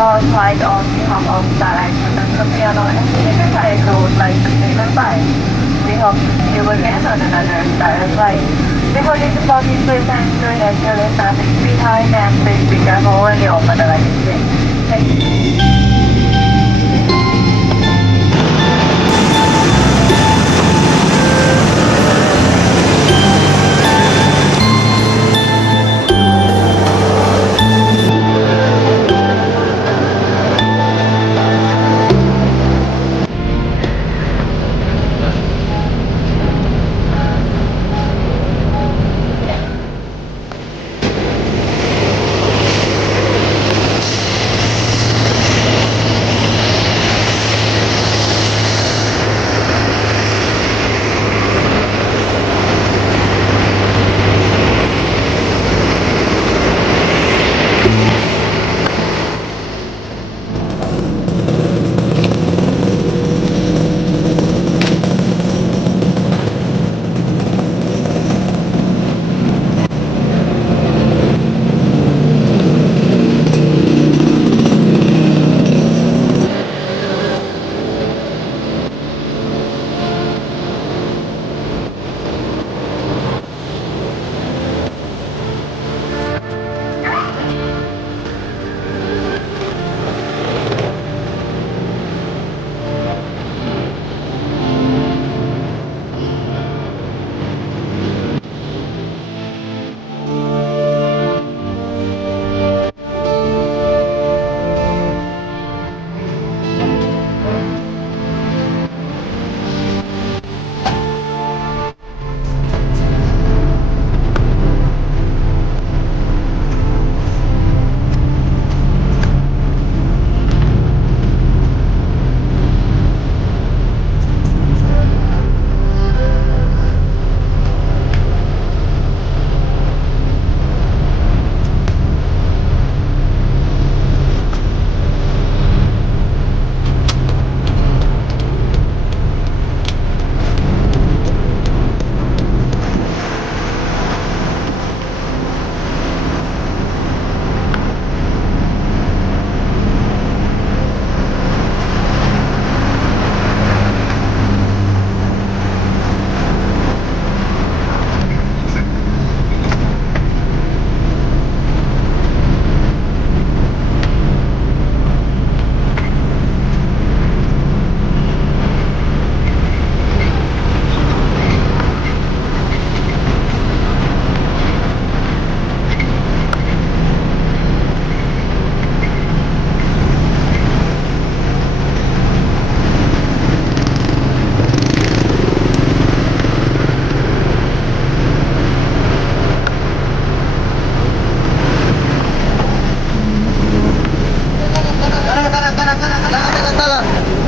qualified on behalf of direction and piano and if I would like to say goodbye. We hope to see you again on another direct flight. Before this departure, please ensure that your lift nothing behind and please be careful when you open the luggage bin. Thank you.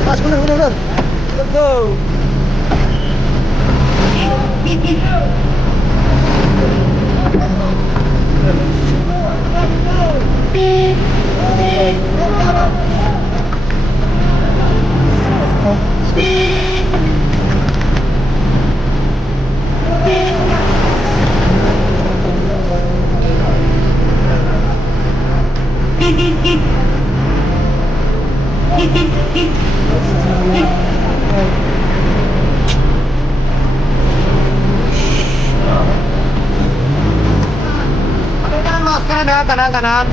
Mas, bener. Let's go. Kanan mas, kanan.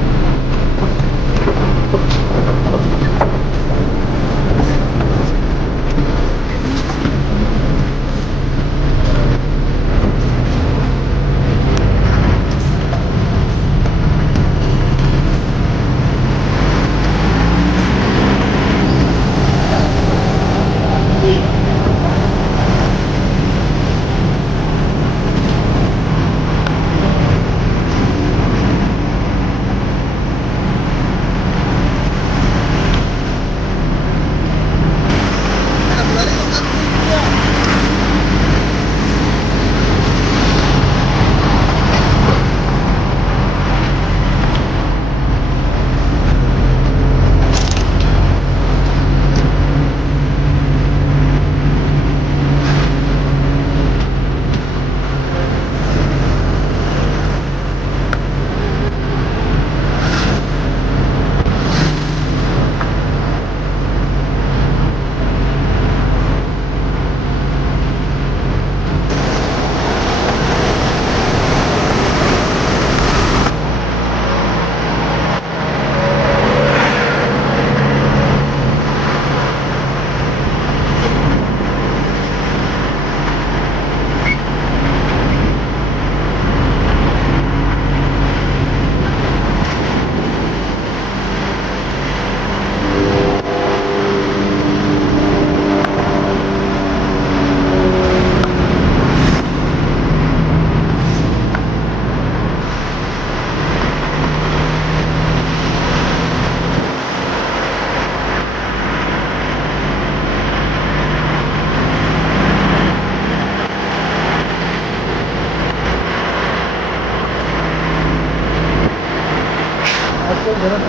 Still dark.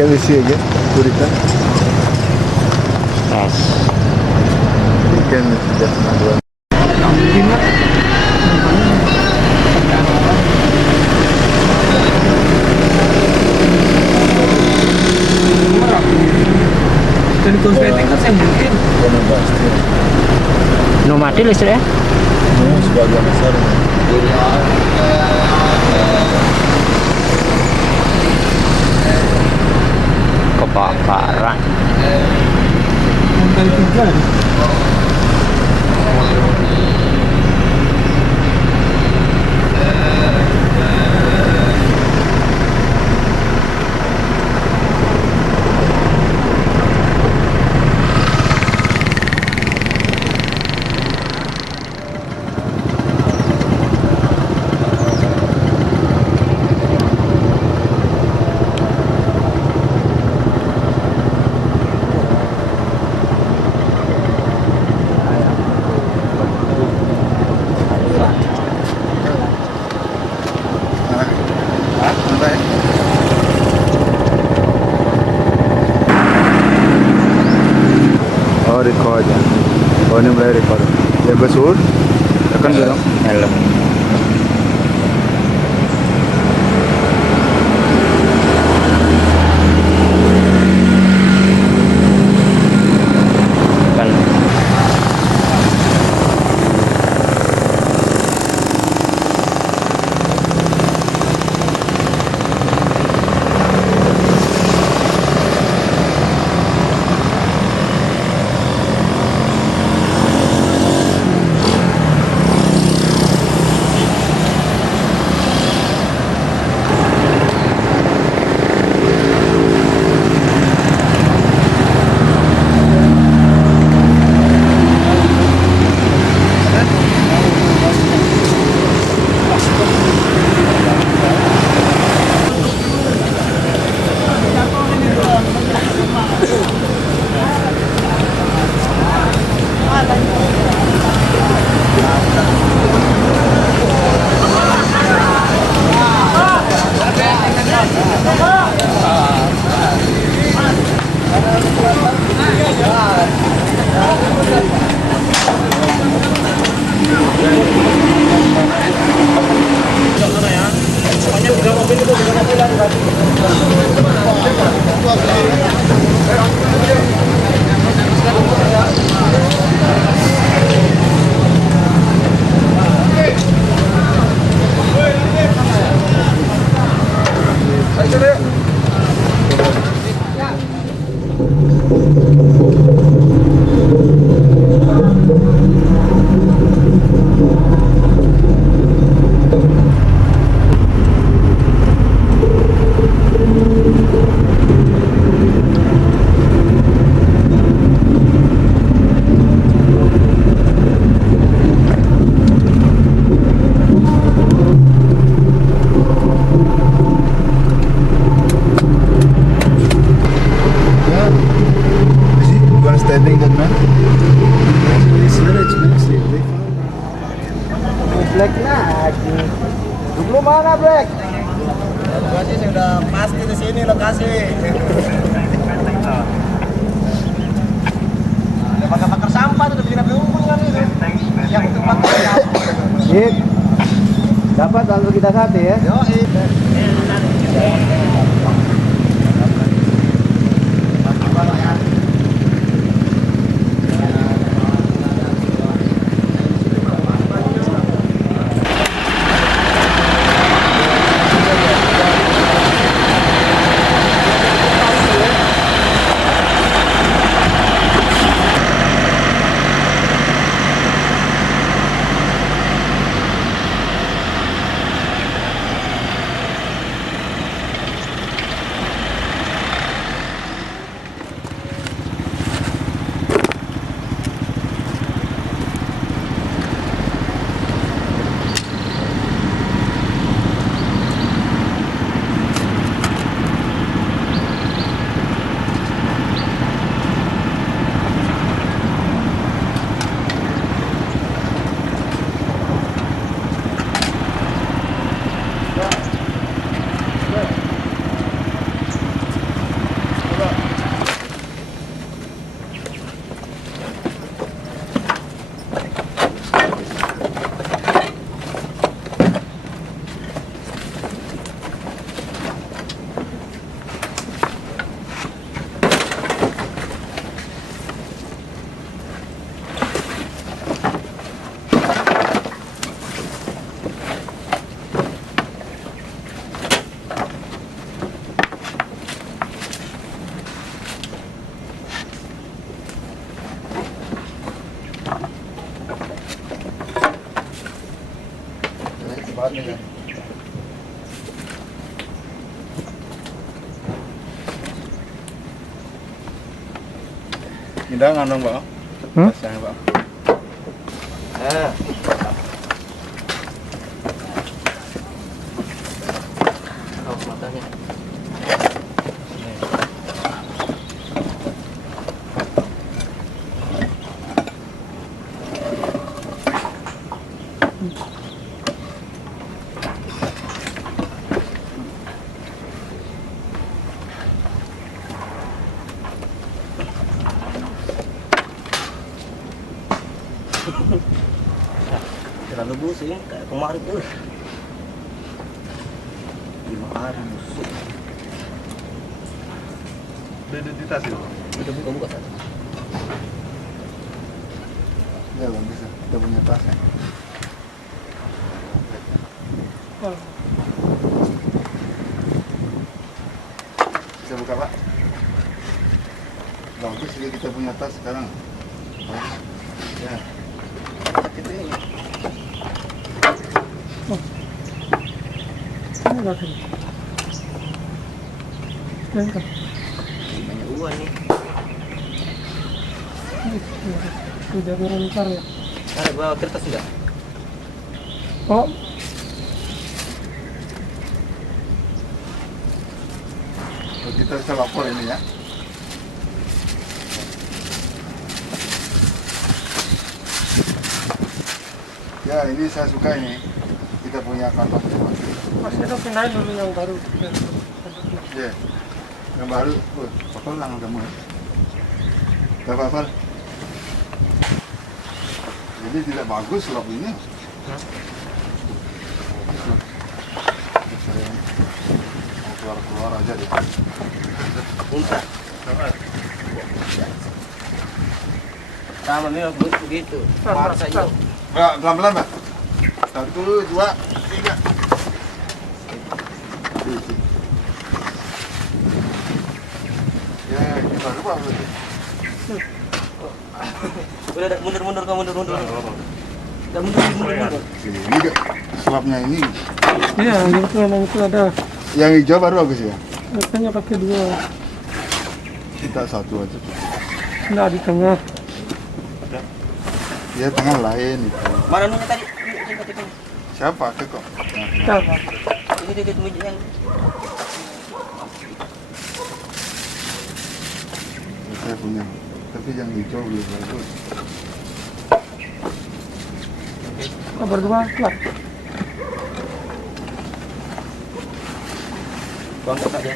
Can we see again? Purita? Yes. You can just another one. No mati listriknya? sebagian besar. Kebakaran. Lantai 3 nih. Oh, record ya. Oh, ini mulai record. Ya besur. Tekan dulu. Helm. Kan Standing that man. Black lagi. Dulu mana Black? Lokasi sudah pasti di sini lokasi. Ada bakar-bakar sampah tuh bikin api unggun kan itu. Yang tempat Sip. Dapat langsung kita sate ya. Yo, nih. Minda ngandong bang. Pasang bang. Nah. Awas matanya. Terlalu busing kayak kemarin tuh. 5 hari busuk. Udah di tas itu. Udah buka satu. Ya bang bisa. Kita punya tas ya. Bisa buka pak? Bagus ya kita punya tas sekarang. Ya. Kita ini. Banyak uang nih. Udah berentar ya. Ada bawa kertas enggak? Oh, Kita bisa lapor ini ya. Ya ini saya suka ini. Kita punya kantor informasi. masih ada pindahin dulu yang baru. Ya. Yang baru. Apa lang kamu ya? Gak apa-apa. Jadi tidak bagus lap ini. Bagus loh. Saya mau keluar-keluar aja deh. Muntah. Sama memang begitu. Parah saja. Enggak, pelan-pelan, Pak. 1, 2, 3. Ya, ini baru Pak. Udah mundur kamu mundur. Udah mundur. Ini enggak selapnya ini. Iya, itu memang itu ada. Yang hijau baru bagus ya. Biasanya pakai 2. Kita 1 aja cukup. Nah, di tengah. Ya tengah lain itu. Mana nunya tadi? Siapa ke kok? Nah, Ini dekat meja yang Saya punya. Tapi yang hijau belum bagus. berdua kelas. bangkit aja.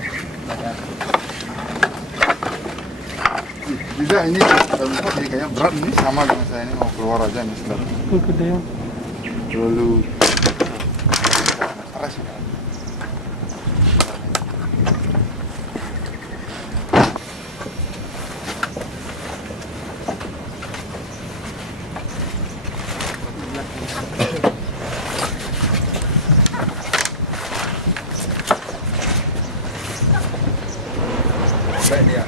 Tidak, ini tempat jadi kayaknya berat ini sama dengan saya ini mau keluar aja nih sebentar. Itu gede. Terlalu stres. Baik dia.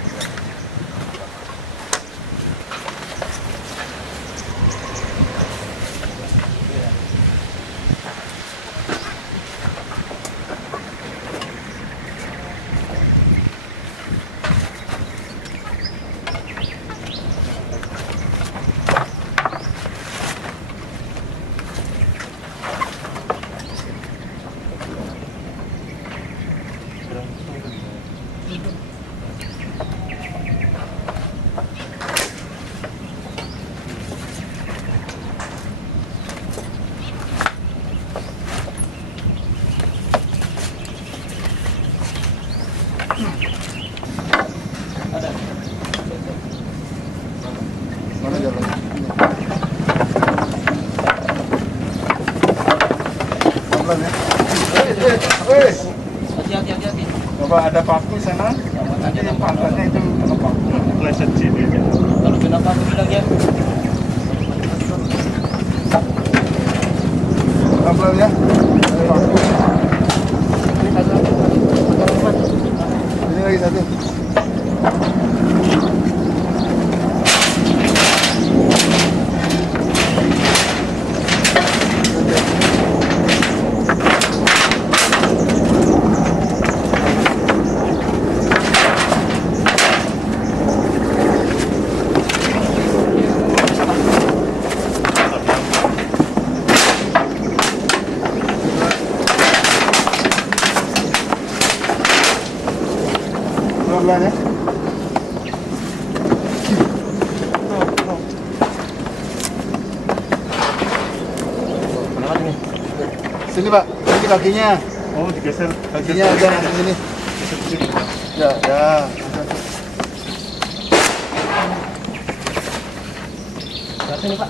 Mana jalan? Pelan ya. Hati-hati. Coba ada paku sana. Nanti yang pantatnya itu kena paku. Pleset sini. Kalau kenapa aku bilang ya? Pelan ya. Ada paku. Ini lagi satu. pelan ya. Sini Pak, ini kakinya. Oh, digeser. Kakinya ada di sini. Ya, ya. Sini Pak.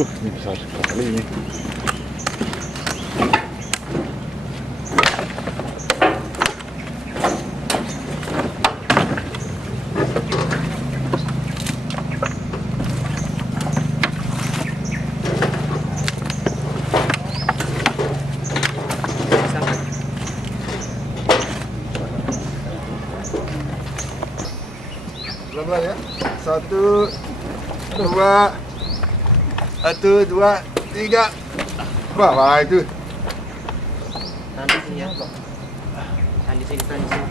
Ini besar sekali ini. Pelan-pelan ya. 1, 2, 1, 2, 3. Wah, itu. Tahan di sini ya. Tahan di sini, tahan di sini.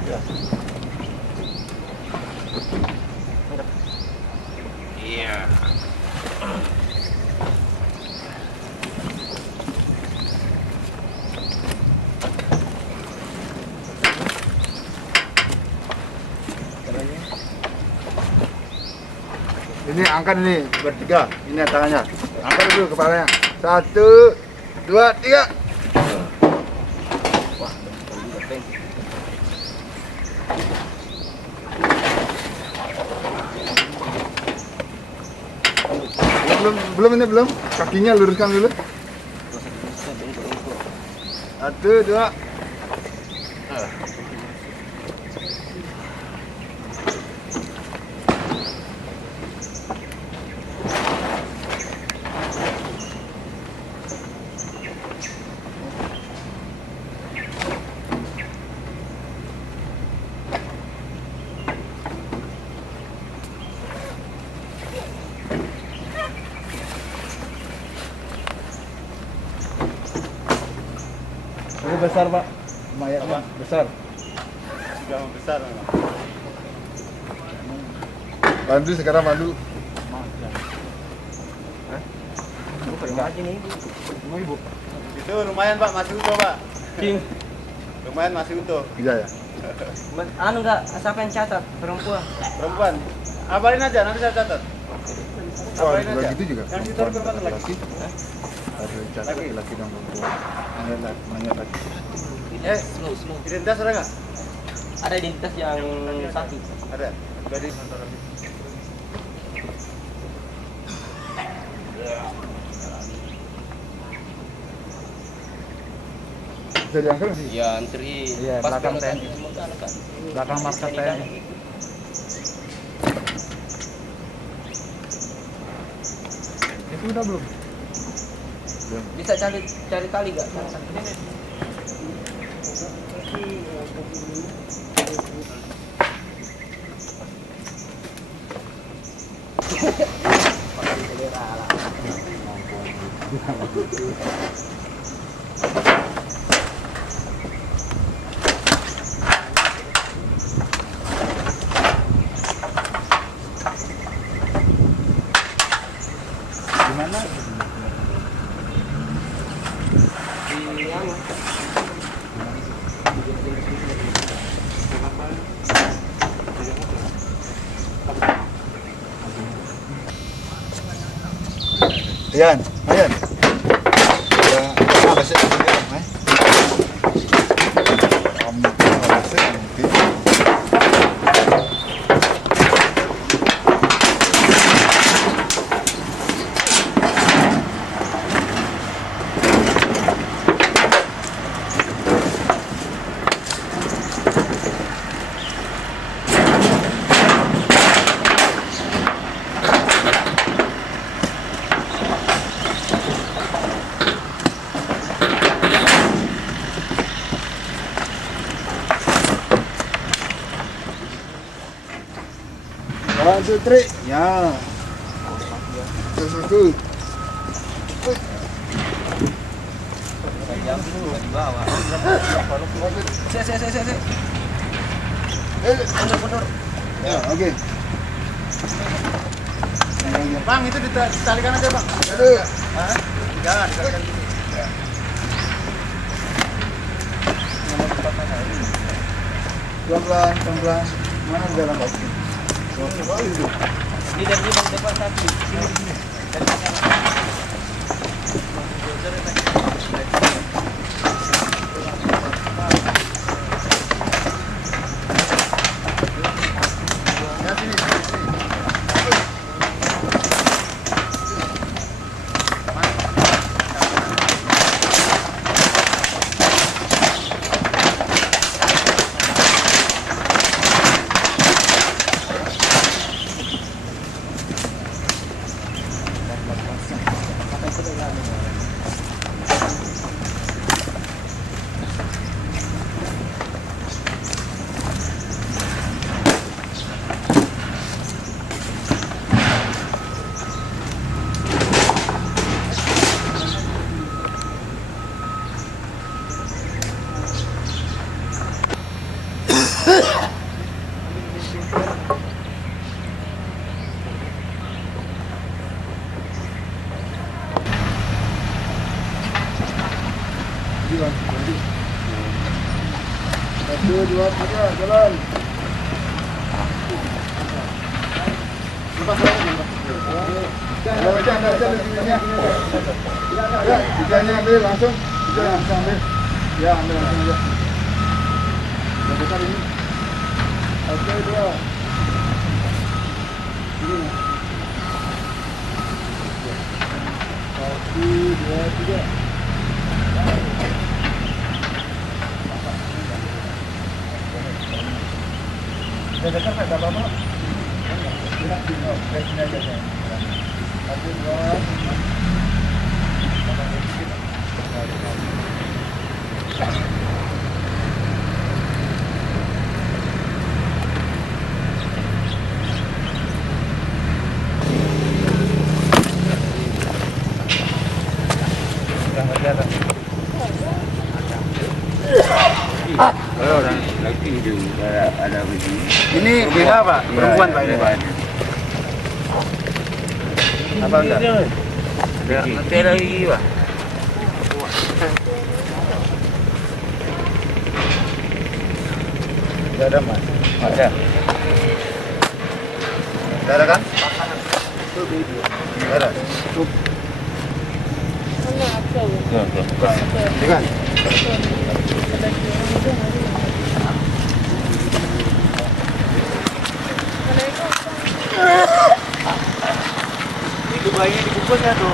Iya. Ini angkat ini bertiga. Ini tangannya. Angkat dulu kepalanya. 1, 2, 3. Wah, juga peng. Belum ini belum. Kakinya luruskan dulu. 1, 2. Ini besar Pak. Lumayan Pak. Besar. Sudah besar memang. Bantu sekarang bantu. Lagi nih. Ibu. Itu lumayan Pak, masih utuh Pak. King. Lumayan masih utuh. Iya ya. Anu enggak, siapa yang catat? Perempuan. Perempuan. Abarin aja, nanti saya catat. Oh, Abarin aja. gitu juga. Yang situ perempuan lagi. Ada catat laki dan perempuan. Nanya lagi. Slow. Identitas ada nggak? Ada identitas yang satu. Ada. Jadi Bisa diangkat nggak sih? Ya, antri Iya, pas belakang belokan TNI. semua kan, kan. Belakang markas TNI. Itu udah belum? Bisa cari tali enggak? Gimana? Di anu. Ayan, ayan. Ya, masih ada eh. Masih nanti. Satu trik. Ya. Satu. Ya, oke. Bang, itu ditalikan aja, Bang. Aduh. Jangan ditalikan dulu. Ya. Pelan-pelan, pelan-pelan. Mana jalan kaki? Ini dari bang depan satu. Sini. Ya, sini. Satu, dua, tiga, jalan. Lepas lagi. Ya, anda sini. Ya, tiganya ambil langsung. Tiga langsung ambil. Ya, ambil langsung aja. Yang besar ini. Satu, dua. Ini. Satu, dua, tiga. Udah dekat nggak apa-apa? Sini aja saya. Satu, dua. Orang lagi ada begini. Ini beda Pak, perempuan Pak ini Pak. Apa enggak? Nanti lagi Pak. Tidak ada Mas. Ada. Tidak ada kan? Tidak ada. Dengan? Itu bayinya dibungkusnya tuh.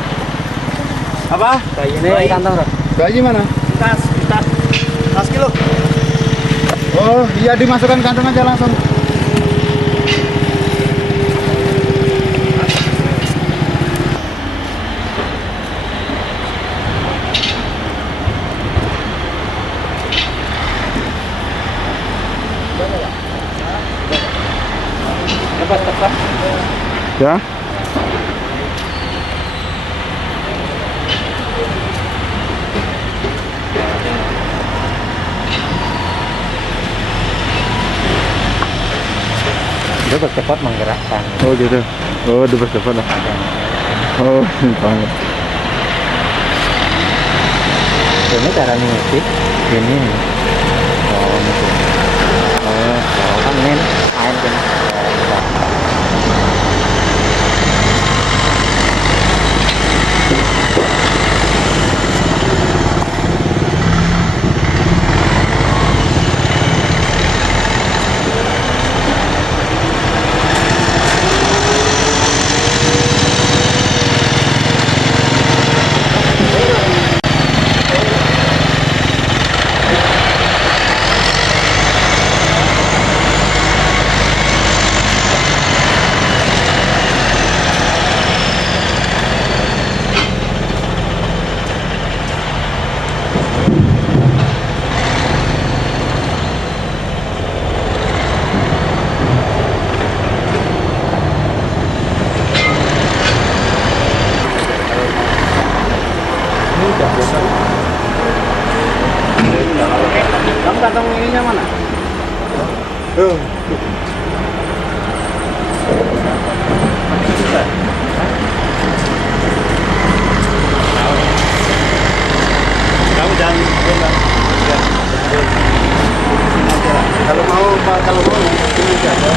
Apa? Bayi kantong tuh. Bayi mana? Tas kilo. Oh, iya dimasukkan kantong aja langsung. Tepat. Ya. Dia bercepat menggerakkan. Oh gitu. Oh, udah cepat lah. Oh, banget. Ini cara ngisi. Ini. Oh, gitu. Oh, kan ini air kan. kantong ininya mana? Oh. Kamu jangan Kalau mau Pak, kalau mau ini aja.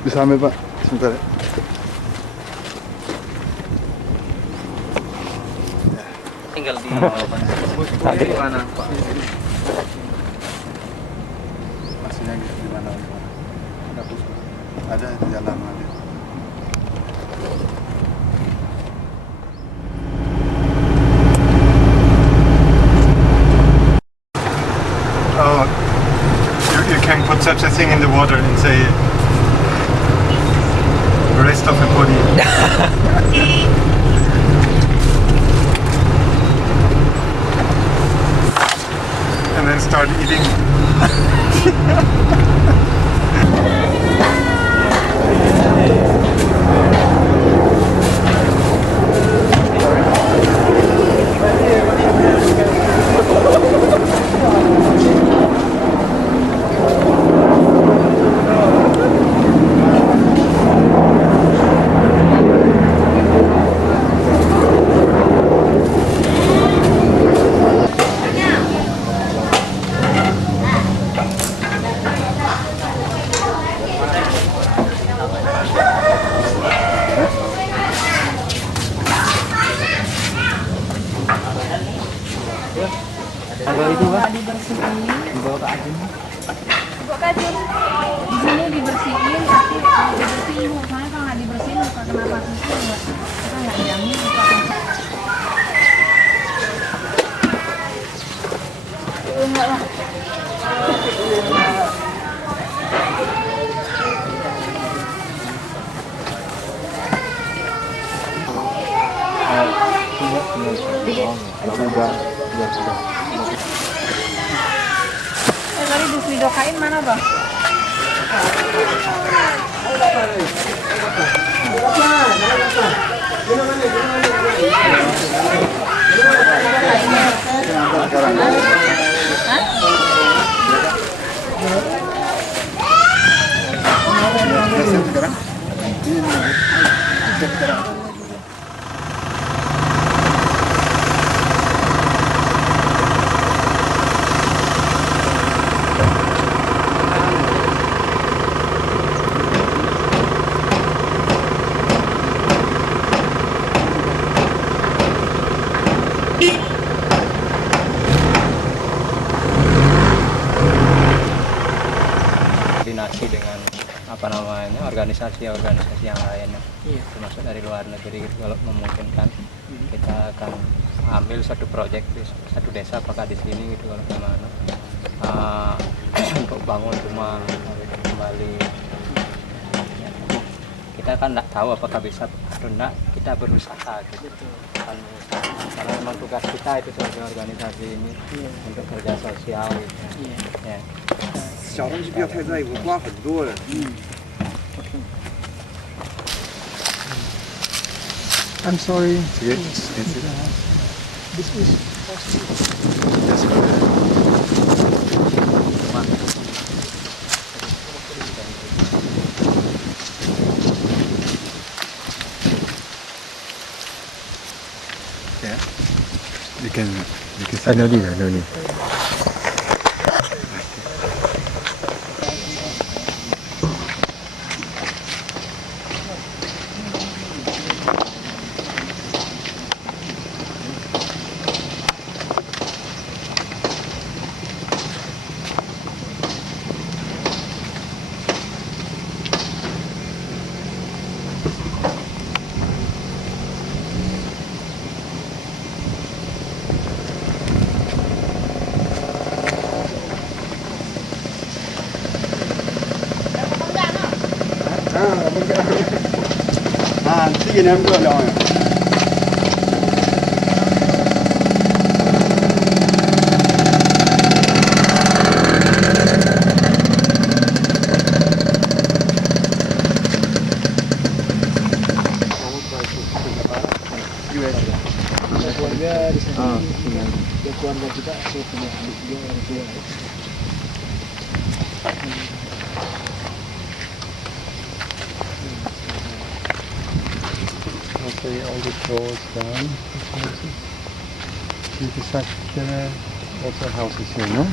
Bisa ambil Pak, sebentar ya. Tinggal di Tadi mana Pak? Masihnya di mana? Ada puskes. Ada di jalan ada. Oh, you can put such a thing in the water and say rest of the body. And then start eating. Di sini dibersihin, tapi dibersihin soalnya kalau nggak dibersihin luka kenapa susu kita nggak jamin luka enggak lah. Tadi diswidokain mana bang? Sekarang. koordinasi dengan apa namanya organisasi yang lain, termasuk dari luar negeri gitu. Kalau memungkinkan kita akan ambil satu proyek di satu desa, apakah di sini gitu kalau kemana untuk bangun rumah kembali. Kita kan tidak tahu apakah bisa atau tidak, kita berusaha gitu. Kan berusaha. Karena memang tugas kita itu sebagai organisasi ini untuk kerja sosial gitu. Ya. 小东西不要太在意，我刮很多了。I'm sorry. Sige, This is Yeah. You can No need. Sige nem go long. Keluarga di sana. Ya keluarga kita saya punya adik dia orang tua. Okay, all the doors down. Dit is also houses here, no?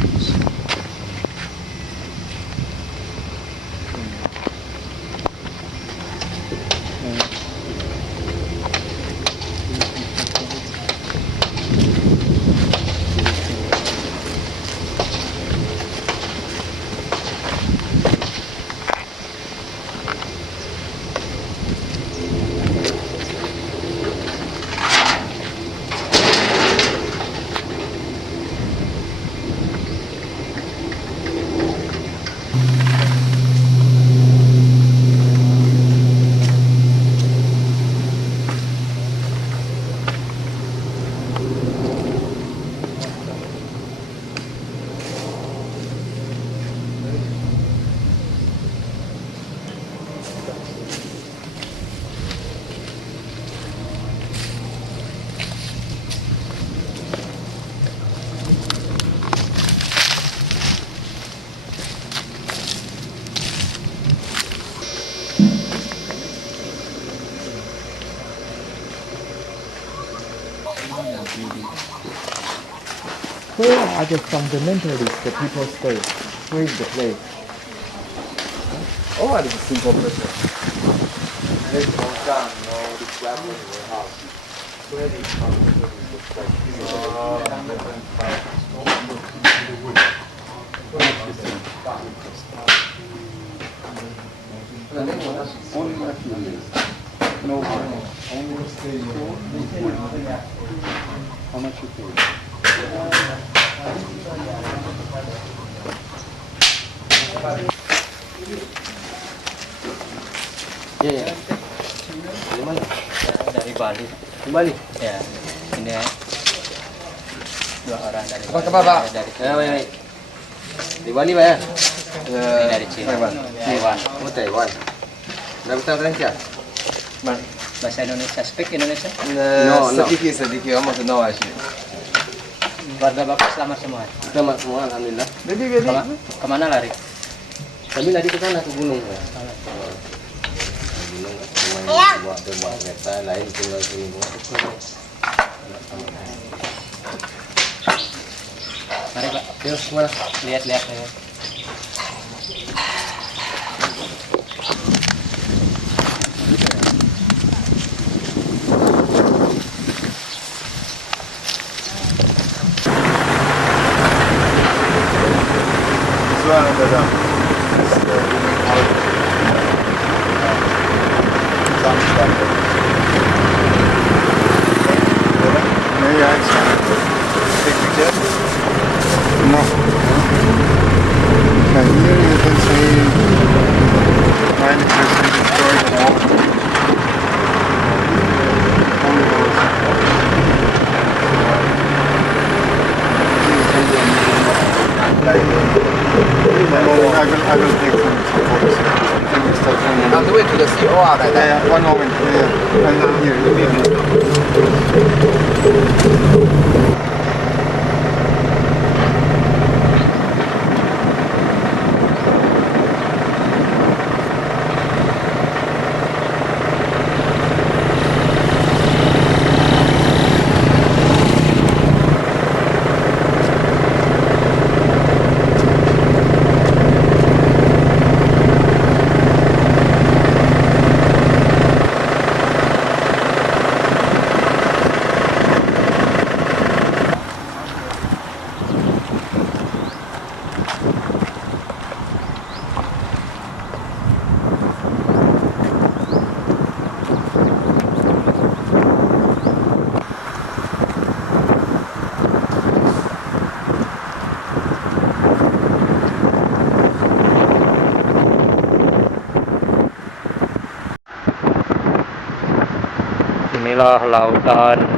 Where are the fundamentalists, the people stay? Where is the place? Oh, ada simple person. There's no gun, no weapon in the house. Where is Only a few days. No more. Only stay here. How much you pay? Iya, ya. Dari mana? Dari Bali. Kembali. Ya, ini dua orang dari Apa kabar, Pak? Dari Baik. Di Bali, Pak ya? Ini dari Cina. Taiwan. Taiwan. Oh, Taiwan. Berapa tahun Indonesia? Bahasa Indonesia, speak Indonesia. No, sedikit, almost no actually. Warga Bapak selamat semua. Selamat semua, alhamdulillah. Kemana lari? Kami tadi ke sana ke gunung. Ya. Gunung semuanya buat kereta lain tinggal sini. Mari Pak, Yuk, mana? lihat-lihat ya. No. And here you can see 90% destroyed wall. Only those. I will take some photos. Then we start from On the way to the sea or like that? yeah, one moment. Yeah. And then here. inilah lautan